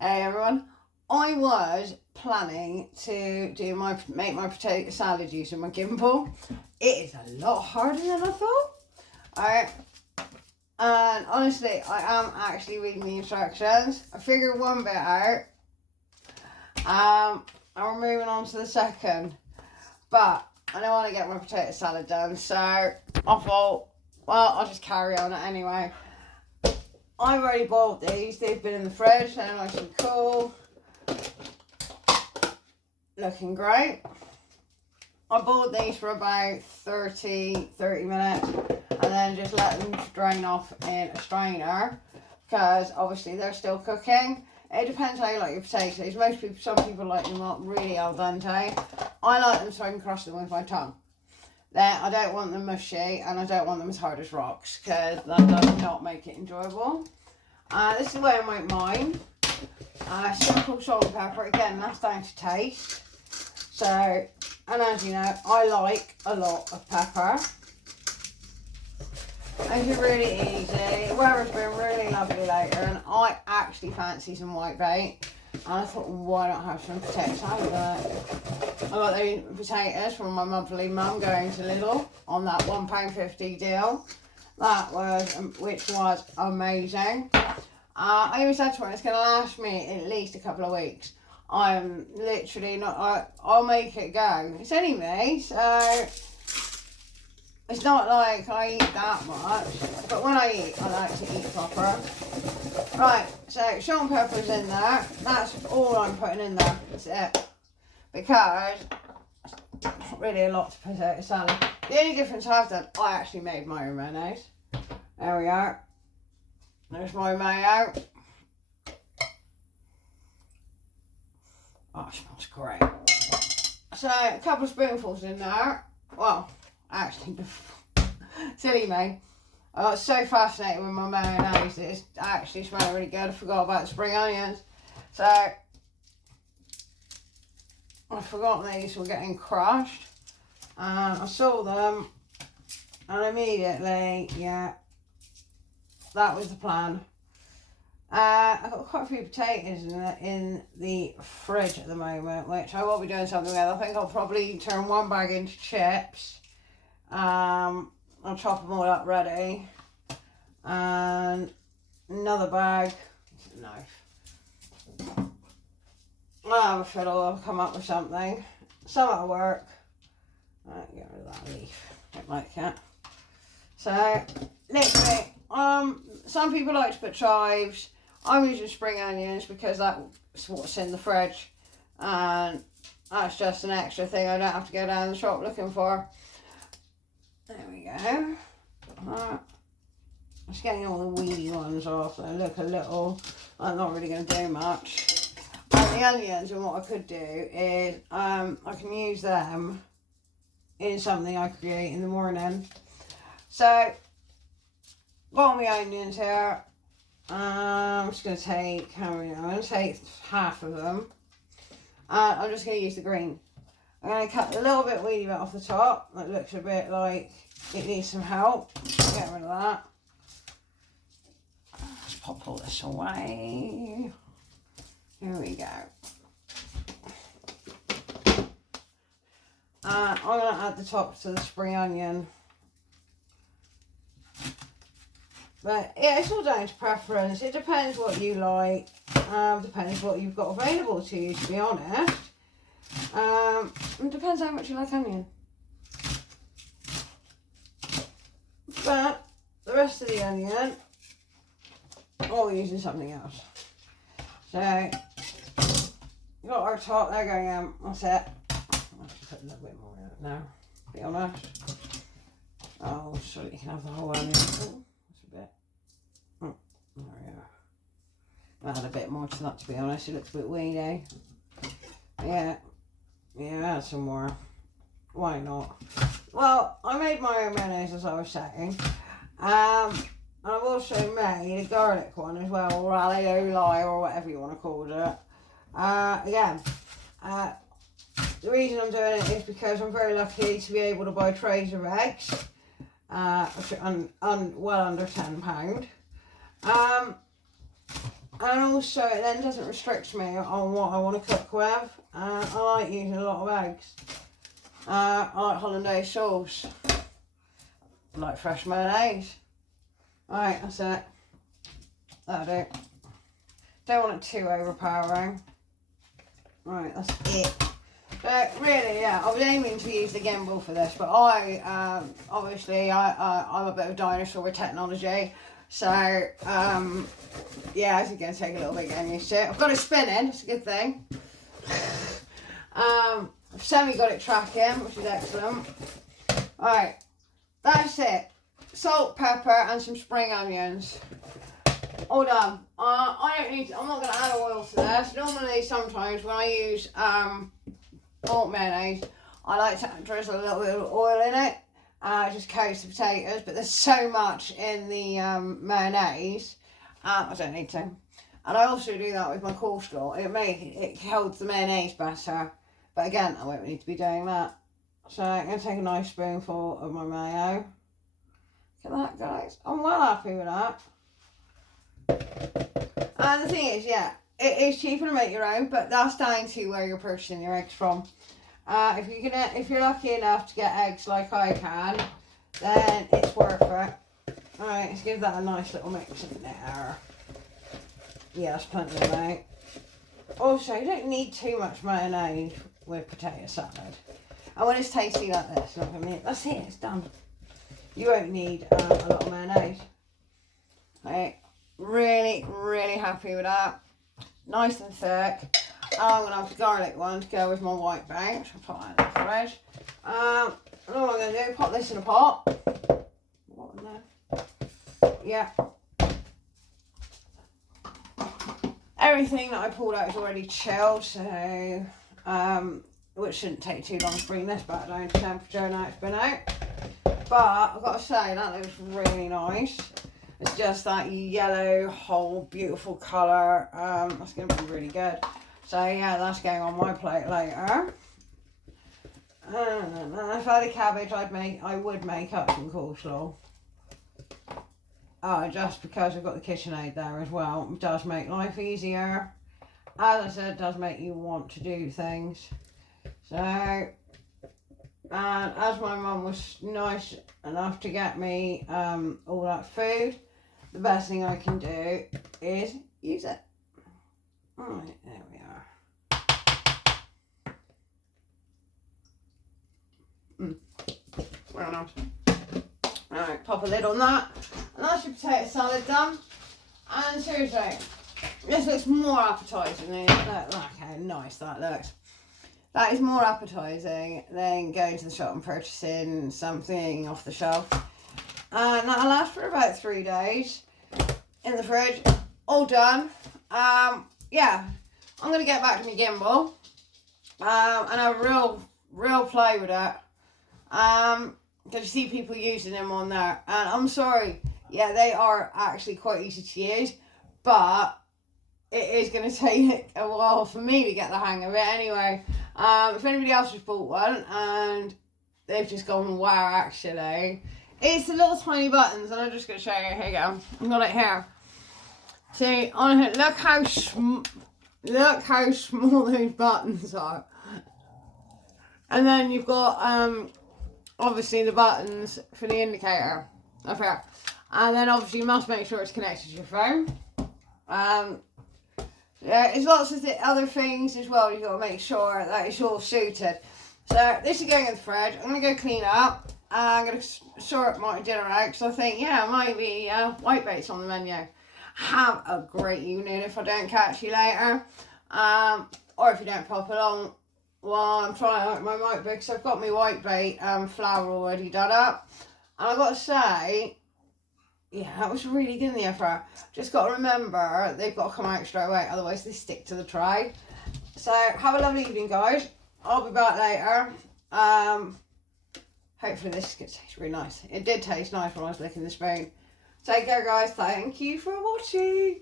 Hey everyone, I was planning to make my potato salad using my gimbal. It is a lot harder than I thought. Alright, and honestly, I am actually reading the instructions. I figured one bit out. And we're moving on to the second. But I don't want to get my potato salad done, so I thought, well, I'll just carry on it anyway. I've already bought these. They've been in the fridge. They're nice and cool. Looking great. I bought these for about 30 minutes and then just let them drain off in a strainer because obviously they're still cooking. It depends how you like your potatoes. Some people like them not really al dente. I like them so I can crush them with my tongue. Then I don't want them mushy and I don't want them as hard as rocks because that does not make it enjoyable. This is the way I make mine. Simple salt and pepper. Again, that's down to taste. So, and as you know, I like a lot of pepper. It's really easy. The weather's been really lovely later and I actually fancy some white bait. And I thought, why not have some potato salad with it? I got the potatoes from my monthly mum going to Lidl on that £1.50 deal. Which was amazing. I even said to her, it's going to last me at least a couple of weeks. I'm literally not, I'll make it go. It's only me, so it's not like I eat that much. But when I eat, I like to eat proper. Right, so salt and pepper's in there. That's all I'm putting in there. That's it. Because it's not really a lot to potato salad. The only difference I've done, I actually made my own mayonnaise. There we are. There's my mayo. Oh, it smells great. So, a couple of spoonfuls in there. Well, actually, silly me. I got so fascinated with my mayonnaise. It's actually smelling really good. I forgot about the spring onions. So, I forgot these were getting crushed. And I saw them. And immediately, yeah, that was the plan. I've got quite a few potatoes in the fridge at the moment, which I will be doing something with. I think I'll probably turn one bag into chips. I'll chop them all up ready. And another bag, knife. I'll have a fiddle, I'll come up with something. Some will work. Right, get rid of that leaf. Don't like it. So, literally, some people like to put chives. I'm using spring onions because that's what's in the fridge. And that's just an extra thing I don't have to go down the shop looking for. There we go. Just getting all the weedy ones off. They look a little, I'm not really going to do much. And the onions, and what I could do is, I can use them in something I create in the morning. So, got my onions here. I'm just going to take, how many? I'm going to take half of them. And I'm just going to use the green. I'm going to cut a little bit weedy bit off the top. That looks a bit like it needs some help. Get rid of that. Let's pop all this away. Here we go. I'm going to add the top to the spring onion. But yeah, it's all down to preference. It depends what you like. Depends what you've got available to you, to be honest. It depends how much you like onion. But the rest of the onion, we're using something else. So, we've got our top, they're going in. That's it. I'll have to put a little bit more in it now, to be honest. Oh, so you can have the whole onion. Oh, that's a bit. Oh, there we go. I'll add a bit more to that, to be honest. It looks a bit weedy. Yeah, add some more. Why not? Well, I made my own mayonnaise, as I was saying. And I've also made a garlic one as well, or aioli, or whatever you want to call it. Again, the reason I'm doing it is because I'm very lucky to be able to buy trays of eggs, which are well under £10. And also it then doesn't restrict me on what I want to cook with. I like using a lot of eggs. I like hollandaise sauce. I like fresh mayonnaise. Alright, that's it. That'll do. Don't want it too overpowering. Right, that's it. But really, yeah, I was aiming to use the gimbal for this, but obviously, I'm a bit of a dinosaur with technology. So, yeah, it's going to take a little bit getting used to it. I've got it spinning, it's a good thing. I've certainly got it tracking, which is excellent. Alright, that's it. Salt, pepper, and some spring onions. All done. I'm not going to add oil to this. Normally, sometimes when I use bulk mayonnaise, I like to drizzle a little bit of oil in it. Just coats the potatoes, but there's so much in the mayonnaise, I don't need to. And I also do that with my coleslaw. It holds the mayonnaise better. But again, I won't need to be doing that. So I'm going to take a nice spoonful of my mayo. Look at that, guys. I'm well happy with that. And the thing is, yeah, it is cheaper to make your own, but that's down to where you're purchasing your eggs from. If you're lucky enough to get eggs like I can, then it's worth it. Alright, let's give that a nice little mix in there. Yeah, that's plenty of it. Also, you don't need too much mayonnaise with potato salad. And when it's tasty like this, that's it, it's done. You won't need a lot of mayonnaise. Right, really, really happy with that. Nice and thick. I'm going to have the garlic one to go with my white bait. I'll put that in the fridge. And all I'm going to do, pop this in a pot. What in there? Yeah. Everything that I pulled out is already chilled, so which shouldn't take too long to bring this back down to temperature now it's been out. But I've got to say, that looks really nice. It's just that yellow, whole, beautiful colour. That's going to be really good. So yeah, that's going on my plate later. If I had a cabbage, I would make up some coleslaw. Just because I've got the KitchenAid there as well. It does make life easier. As I said, it does make you want to do things. So, and as my mum was nice enough to get me all that food, the best thing I can do is use it. Alright, there we are. Well nice. Alright, pop a lid on that. And that's your potato salad done. And seriously, this looks more appetising than look how nice that looks. That is more appetising than going to the shop and purchasing something off the shelf. And that'll last for about 3 days in the fridge. All done. Yeah, I'm going to get back to my gimbal and have a real play with it. Because you see people using them on there. And I'm sorry, yeah, they are actually quite easy to use. But it is going to take a while for me to get the hang of it anyway. If anybody else has bought one and they've just gone, wow, actually. It's the little tiny buttons, and I'm just going to show you. Here you go. I've got it here. See, on it, look how small those buttons are. And then you've got, obviously, the buttons for the indicator up here. And then, obviously, you must make sure it's connected to your phone. Yeah, there's lots of other things as well. You've got to make sure that it's all suited. So, this is going in the fridge. I'm going to go clean up. I'm going to sort my dinner out because I think, yeah, it might be white baits on the menu. Have a great evening if I don't catch you later. Or if you don't pop along while I'm trying out my white bait, because I've got my white bait flour already done up. And I've got to say, yeah, that was really good in the air fryer. Just got to remember, they've got to come out straight away, otherwise they stick to the tray. So, have a lovely evening, guys. I'll be back later. Hopefully this tastes really nice. It did taste nice when I was licking the spoon. Take care, guys. Thank you for watching.